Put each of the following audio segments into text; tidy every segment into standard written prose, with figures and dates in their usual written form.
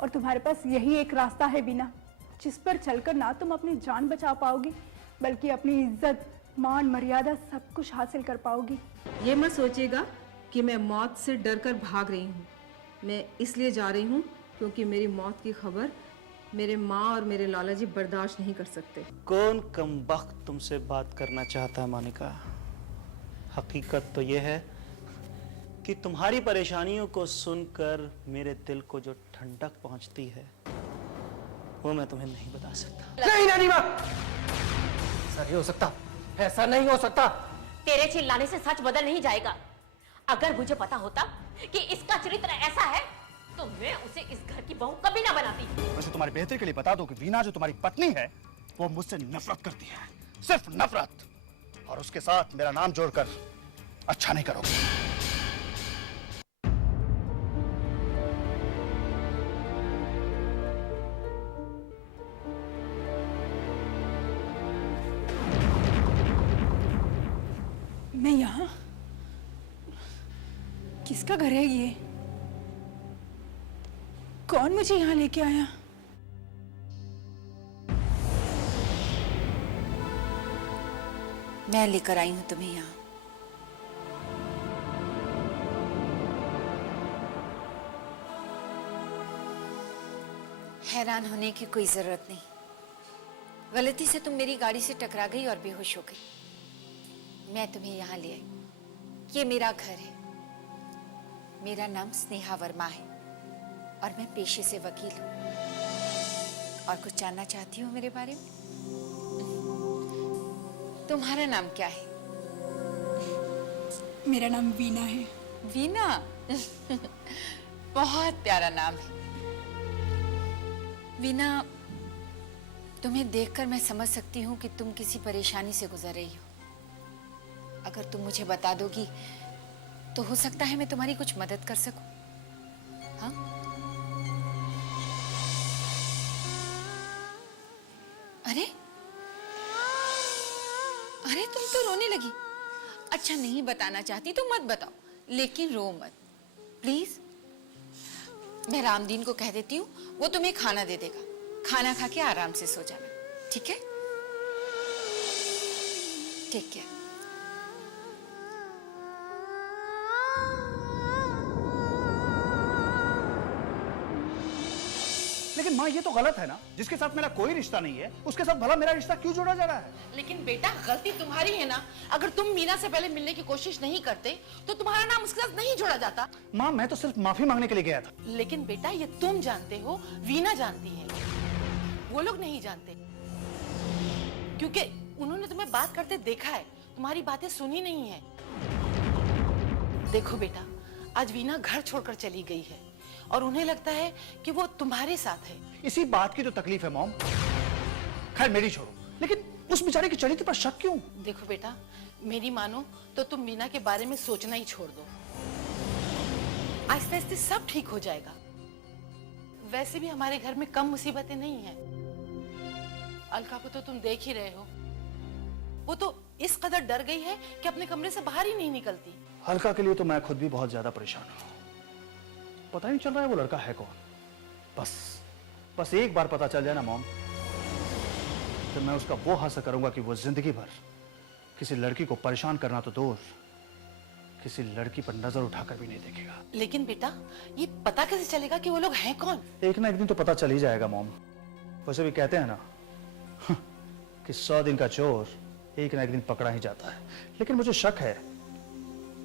और तुम्हारे पास यही एक रास्ता है वीना, जिस पर चलकर ना तुम अपनी जान बचा पाओगी बल्कि अपनी इज्जत, मान, मर्यादा सब कुछ हासिल कर पाओगी। ये मत सोचिएगा कि मैं मौत से डर कर भाग रही हूँ। मैं इसलिए जा रही हूँ क्योंकि मेरी मौत की खबर मेरे माँ और मेरे लाला जी बर्दाश्त नहीं कर सकते। कौन कमबख्त तुमसे बात करना चाहता है मोनिका? हकीकत तो यह है कि तुम्हारी परेशानियों को सुनकर मेरे दिल को जो ठंडक पहुंचती है वो मैं तुम्हें नहीं बता सकता। नहीं नानी माँ, ऐसा नहीं हो सकता, ऐसा नहीं हो सकता। तेरे चिल्लाने से सच बदल नहीं जाएगा। अगर मुझे पता होता कि इसका चरित्र ऐसा है तो मैं उसे इस घर की बहू कभी ना बनाती। वैसे तुम्हारी बेहतरी के लिए बता दो कि वीना जो तुम्हारी पत्नी है वो मुझसे नफरत करती है, सिर्फ नफरत, और उसके साथ मेरा नाम जोड़कर अच्छा नहीं करोगे। मैं यहाँ? किसका घर है ये? कौन मुझे यहाँ लेके आया? मैं लेकर आई हूं तुम्हें यहाँ। हैरान होने की कोई जरूरत नहीं। गलती से तुम मेरी गाड़ी से टकरा गई और बेहोश हो गई। मैं तुम्हें यहाँ ले आई। ये मेरा घर है। मेरा नाम स्नेहा वर्मा है और मैं पेशे से वकील हूँ। और कुछ जानना चाहती हो मेरे बारे में? तुम्हारा नाम क्या है? मेरा नाम वीना है। वीना? बहुत प्यारा नाम है। वीना, तुम्हें देखकर मैं समझ सकती हूँ कि तुम किसी परेशानी से गुजर रही हो। अगर तुम मुझे बता दोगी तो हो सकता है मैं तुम्हारी कुछ मदद कर सकूं। हाँ? अरे अरे, तुम तो रोने लगी। अच्छा, नहीं बताना चाहती तो मत बताओ, लेकिन रो मत प्लीज। मैं रामदीन को कह देती हूँ, वो तुम्हें खाना दे देगा। खाना खा के आराम से सो जाना, ठीक है? ठीक है। लेकिन माँ, ये तो गलत है ना। जिसके साथ मेरा कोई रिश्ता नहीं है उसके साथ भला मेरा रिश्ता क्यों जोड़ा जा रहा है? लेकिन बेटा, गलती तुम्हारी है ना। अगर तुम मीना से पहले मिलने की कोशिश नहीं करते तो तुम्हारा नाम उसके साथ नहीं जोड़ा जाता। माँ, मैं तो सिर्फ माफी मांगने के लिए गया था। लेकिन बेटा, ये तुम जानते हो, वीना जानती है, वो लोग नहीं जानते, क्योंकि उन्होंने तुम्हें बात करते देखा है, तुम्हारी बातें सुनी नहीं है। देखो बेटा, आज वीना घर छोड़कर चली गई है और उन्हें लगता है कि वो तुम्हारे साथ है। इसी बात की तो तकलीफ है मॉम। खैर, मेरी छोड़ो, लेकिन उस बेचारे के चरित्र पर शक क्यों? देखो बेटा, मेरी मानो तो तुम मीना के बारे में सोचना ही छोड़ दो। आहिस्ते आहिस्ते सब ठीक हो जाएगा। वैसे भी हमारे घर में कम मुसीबतें नहीं हैं। अलका को तो तुम देख ही रहे हो, वो तो इस कदर डर गई है कि अपने कमरे से बाहर ही नहीं निकलती। अलका के लिए तो मैं खुद भी बहुत ज्यादा परेशान हूँ। पता नहीं चल रहा है वो लड़का है कौन। बस एक बार पता चल जाए ना मॉम, तो मैं उसका वो हासिल करूंगा कि वो जिंदगी भर किसी लड़की को परेशान करना तो दूर, किसी लड़की पर नजर उठाकर भी नहीं देखेगा। लेकिन बेटा, ये पता कैसे चलेगा कि वो लोग हैं कौन? एक ना एक दिन तो पता चल ही जाएगा मॉम। वैसे भी कहते हैं ना कि 100 दिन का चोर एक ना एक दिन पकड़ा ही जाता है। लेकिन मुझे शक है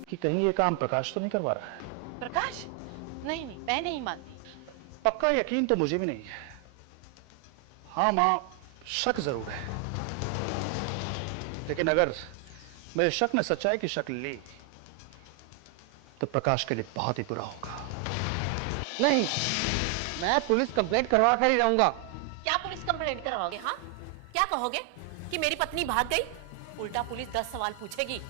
कि कहीं ये काम प्रकाश तो नहीं करवा रहा है। प्रकाश? नहीं, मैं नहीं मानती। पक्का यकीन तो मुझे भी नहीं है। हाँ माँ, शक जरूर है, लेकिन अगर मेरे शक ने सच्चाई की शक्ल ली तो प्रकाश के लिए बहुत ही बुरा होगा। नहीं, मैं पुलिस कंप्लेंट करवा कर ही रहूंगा। क्या पुलिस कंप्लेंट करवाओगे? हाँ, क्या कहोगे कि मेरी पत्नी भाग गई? उल्टा पुलिस 10 सवाल पूछेगी।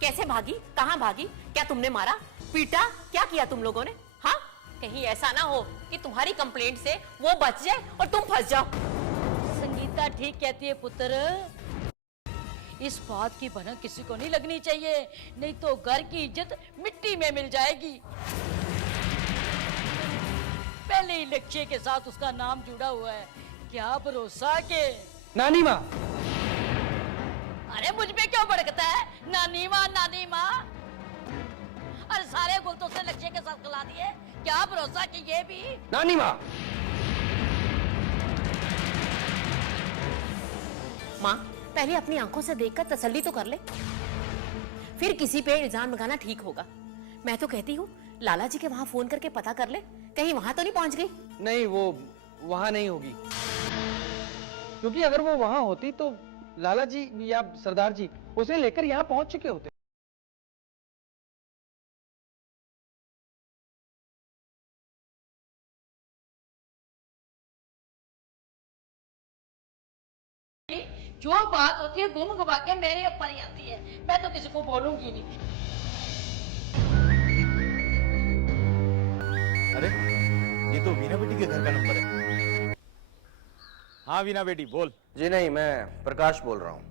कैसे भागी, कहाँ भागी, क्या तुमने मारा, पीटा, क्या किया तुम लोगों ने? हाँ, कहीं ऐसा ना हो कि तुम्हारी कंप्लेंट से वो बच जाए और तुम फंस जाओ। संगीता ठीक कहती है पुत्र, इस बात की भनक किसी को नहीं लगनी चाहिए, नहीं तो घर की इज्जत मिट्टी में मिल जाएगी। पहले ही लक्ष्य के साथ उसका नाम जुड़ा हुआ है, क्या भरोसा के। नानी माँ, अरे मुझ पे क्यों भड़कता है? नानी माँ नानी माँ, अरे सारे गुल तो उसने लक्ष्य के साथ खिला दिए, क्या भरोसा कि ये भी। नानी माँ, माँ पहले अपनी आंखों से देखकर तसल्ली तो कर ले, फिर किसी पे इल्जाम लगाना ठीक होगा। मैं तो कहती हूँ लाला जी के वहां फोन करके पता कर ले, कहीं वहां तो नहीं पहुंच गई। नहीं वो वहां नहीं होगी, क्योंकि अगर वो वहां होती तो लाला जी या सरदार जी उसे लेकर यहाँ पहुंच चुके होते। जो बात होती है गुम गुमा के मेरे ऊपर ही आती है, मैं तो किसी को बोलूंगी नहीं। अरे ये तो वीना बेटी के घर का नंबर है। हाँ वीना बेटी बोल। जी नहीं, मैं प्रकाश बोल रहा हूँ।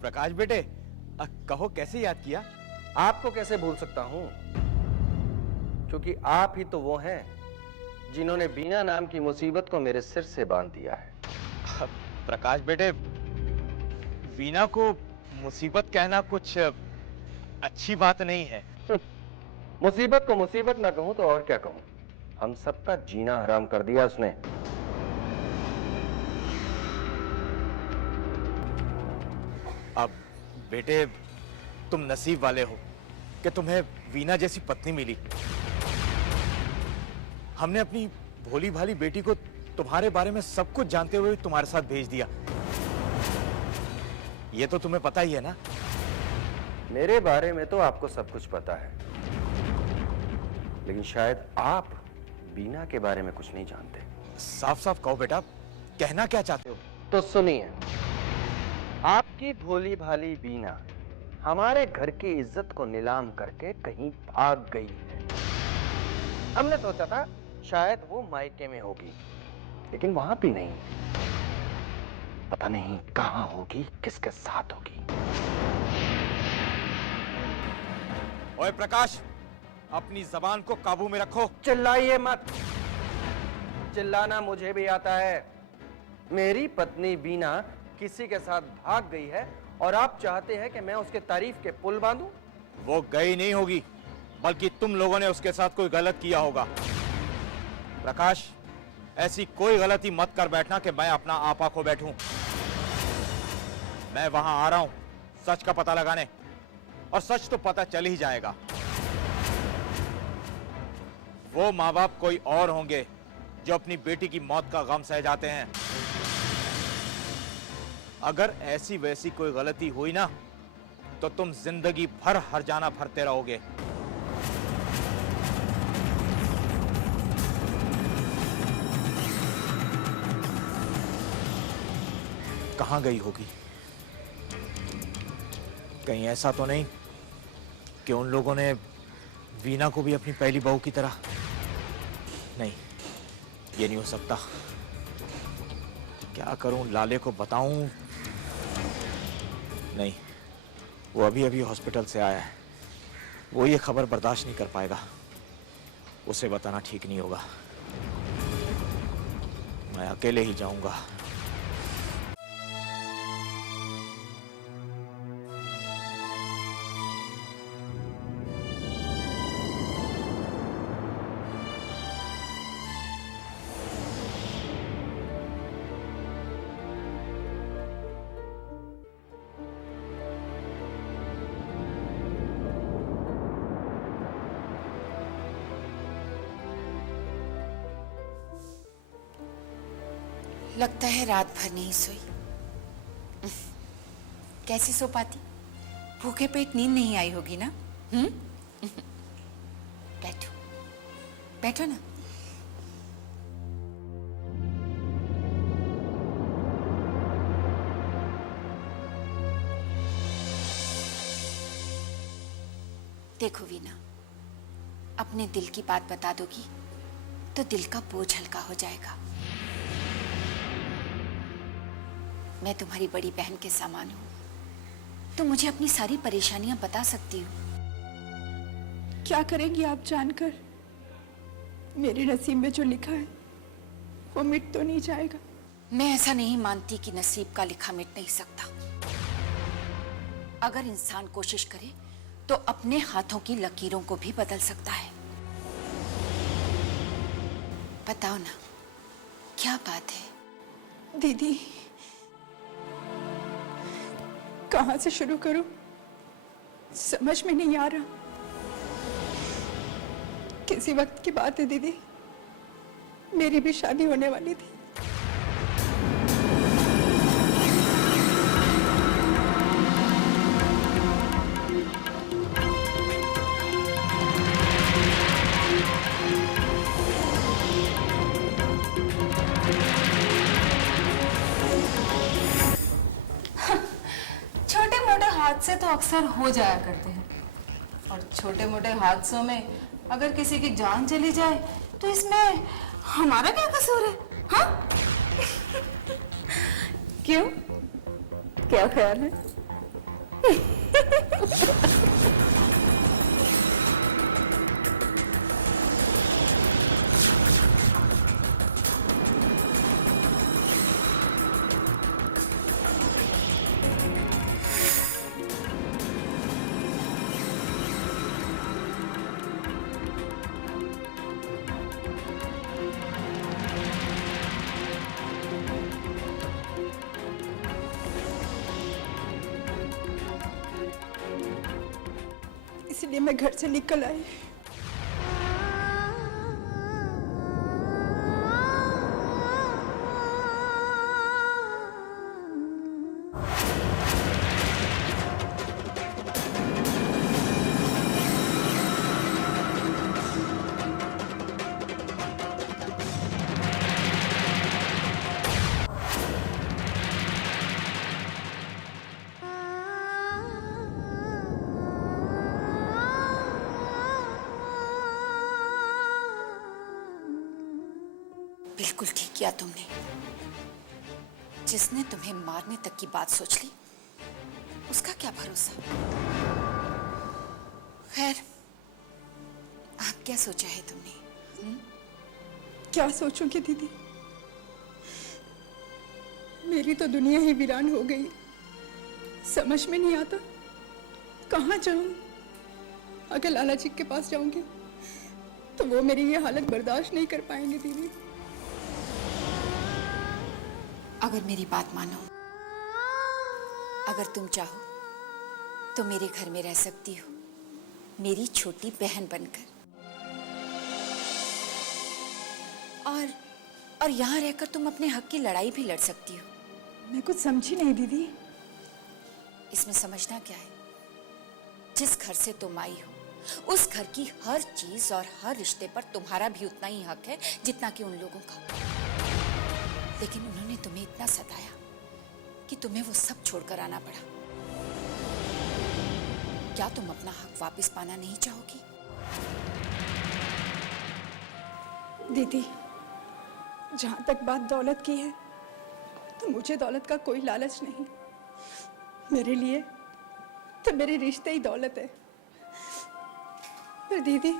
प्रकाश बेटे, कहो कैसे याद किया? आपको कैसे भूल सकता हूँ, क्योंकि आप ही तो वो हैं जिन्होंने बीना नाम की मुसीबत को मेरे सिर से बांध दिया है। प्रकाश बेटे, वीना को मुसीबत कहना कुछ अच्छी बात नहीं है। मुसीबत को मुसीबत ना कहूं तो और क्या कहूं, हम सबका जीना हराम कर दिया उसने। अब बेटे तुम नसीब वाले हो कि तुम्हें वीना जैसी पत्नी मिली। हमने अपनी भोली भाली बेटी को तुम्हारे बारे में सब कुछ जानते हुए तुम्हारे साथ भेज दिया। ये तो तुम्हें पता ही है ना। मेरे बारे में तो आपको सब कुछ पता है, लेकिन शायद आप बीना के बारे में कुछ नहीं जानते। साफ साफ कहो बेटा, कहना क्या चाहते हो? तो सुनिए, आपकी भोली भाली बीना हमारे घर की इज्जत को नीलाम करके कहीं भाग गई है। हमने सोचा था शायद वो मायके में होगी, लेकिन वहां भी नहीं। पता नहीं कहां होगी, किसके साथ होगी। ओए प्रकाश, अपनी जबान को काबू में रखो। चिल्लाइए मत, चिल्लाना मुझे भी आता है। मेरी पत्नी बीना किसी के साथ भाग गई है और आप चाहते हैं कि मैं उसके तारीफ के पुल बांधूं? वो गई नहीं होगी, बल्कि तुम लोगों ने उसके साथ कोई गलत किया होगा। प्रकाश, ऐसी कोई गलती मत कर बैठना कि मैं अपना आपा खो बैठूं। मैं वहां आ रहा हूं सच का पता लगाने, और सच तो पता चल ही जाएगा। वो माँ बाप कोई और होंगे जो अपनी बेटी की मौत का गम सह जाते हैं। अगर ऐसी वैसी कोई गलती हुई ना, तो तुम जिंदगी भर हर्जाना भरते रहोगे। कहां गई होगी? कहीं ऐसा तो नहीं कि उन लोगों ने वीना को भी अपनी पहली बहू की तरह? नहीं, ये नहीं हो सकता। क्या करूं, लाले को बताऊं? नहीं, वो अभी अभी हॉस्पिटल से आया है, वो ये खबर बर्दाश्त नहीं कर पाएगा। उसे बताना ठीक नहीं होगा। मैं अकेले ही जाऊंगा। लगता है रात भर नहीं सोई। कैसे सो पाती? भूखे पेट नींद नहीं आई होगी ना? बैठो बैठो ना। देखो वीना, अपने दिल की बात बता दोगी तो दिल का बोझ हल्का हो जाएगा। मैं तुम्हारी बड़ी बहन के समान हूं, तुम मुझे अपनी सारी परेशानियां बता सकती हो। क्या करेंगी आप जानकर? मेरे नसीब में जो लिखा है वो मिट तो नहीं जाएगा। मैं ऐसा नहीं मानती कि नसीब का लिखा मिट नहीं सकता। अगर इंसान कोशिश करे तो अपने हाथों की लकीरों को भी बदल सकता है। बताओ ना, क्या बात है? दीदी, कहाँ से शुरू करूं? समझ में नहीं आ रहा। किसी वक्त की बात है दीदी, मेरी भी शादी होने वाली थी। छोटे मोटे हादसे तो अक्सर हो जाया करते हैं, और छोटे मोटे हादसों में अगर किसी की जान चली जाए तो इसमें हमारा क्या कसूर है? हाँ? क्यों? क्या ख्याल है? इसलिए मैं घर से निकल आई। बिल्कुल ठीक किया तुमने। जिसने तुम्हें मारने तक की बात सोच ली, उसका क्या भरोसा। खैर, आप क्या सोचा है तुमने? क्या सोचूंगी दीदी, मेरी तो दुनिया ही वीरान हो गई। समझ में नहीं आता कहाँ जाऊं। अगर लाला जी के पास जाऊंगी तो वो मेरी ये हालत बर्दाश्त नहीं कर पाएंगे दीदी। अगर मेरी बात मानो, अगर तुम चाहो तो मेरे घर में रह सकती हो, मेरी छोटी बहन बनकर। और यहाँ रहकर तुम अपने हक की लड़ाई भी लड़ सकती हो। मैं कुछ समझी नहीं दीदी। इसमें समझना क्या है? जिस घर से तुम आई हो, उस घर की हर चीज और हर रिश्ते पर तुम्हारा भी उतना ही हक है जितना कि उन लोगों का। लेकिन उन्होंने तुम्हें इतना सताया कि तुम्हें वो सब छोड़कर आना पड़ा। क्या तुम अपना हक वापस पाना नहीं चाहोगी? दीदी, जहां तक बात दौलत की है तो मुझे दौलत का कोई लालच नहीं। मेरे लिए तो मेरे रिश्ते ही दौलत है। पर दीदी,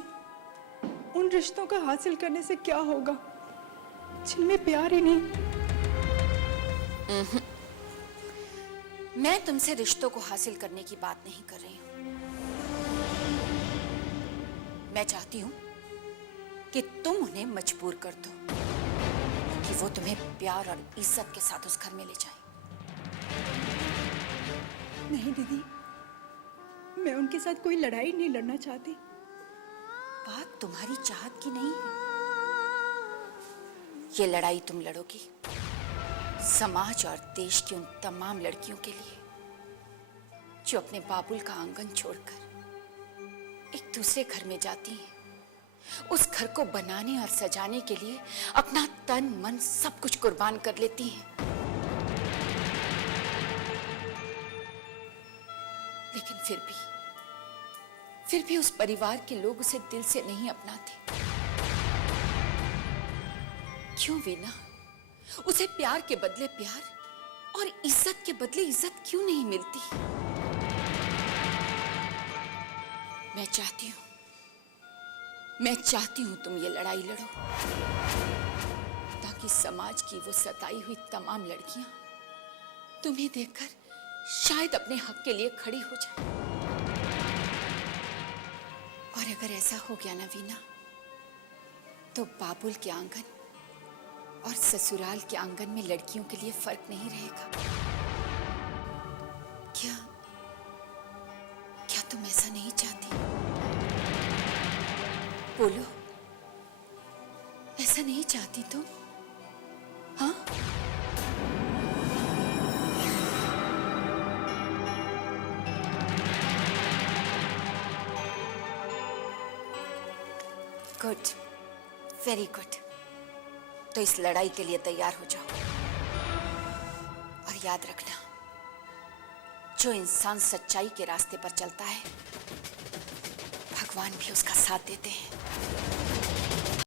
उन रिश्तों को हासिल करने से क्या होगा जिनमें प्यार ही नहीं। मैं तुमसे रिश्तों को हासिल करने की बात नहीं कर रही हूं। मैं चाहती हूं कि तुम उन्हें मजबूर कर दो कि वो तुम्हें प्यार और इज्जत के साथ उस घर में ले जाए। नहीं दीदी, मैं उनके साथ कोई लड़ाई नहीं लड़ना चाहती। बात तुम्हारी चाहत की नहीं है। ये लड़ाई तुम लड़ोगी समाज और देश की उन तमाम लड़कियों के लिए जो अपने बाबुल का आंगन छोड़कर एक दूसरे घर में जाती हैं, उस घर को बनाने और सजाने के लिए अपना तन मन सब कुछ कुर्बान कर लेती हैं। लेकिन फिर भी उस परिवार के लोग उसे दिल से नहीं अपनाते। क्यों वीना? उसे प्यार के बदले प्यार और इज्जत के बदले इज्जत क्यों नहीं मिलती? मैं मैं चाहती हूं तुम ये लड़ाई लड़ो, ताकि समाज की वो सताई हुई तमाम लड़कियां तुम्हें देखकर शायद अपने हक के लिए खड़ी हो जाए। और अगर ऐसा हो गया ना वीना, तो बाबुल के आंगन और ससुराल के आंगन में लड़कियों के लिए फर्क नहीं रहेगा। क्या क्या तुम ऐसा नहीं चाहती? बोलो, ऐसा नहीं चाहती तुम? हाँ? Good, very good. तो इस लड़ाई के लिए तैयार हो जाओ। और याद रखना, जो इंसान सच्चाई के रास्ते पर चलता है, भगवान भी उसका साथ देते हैं।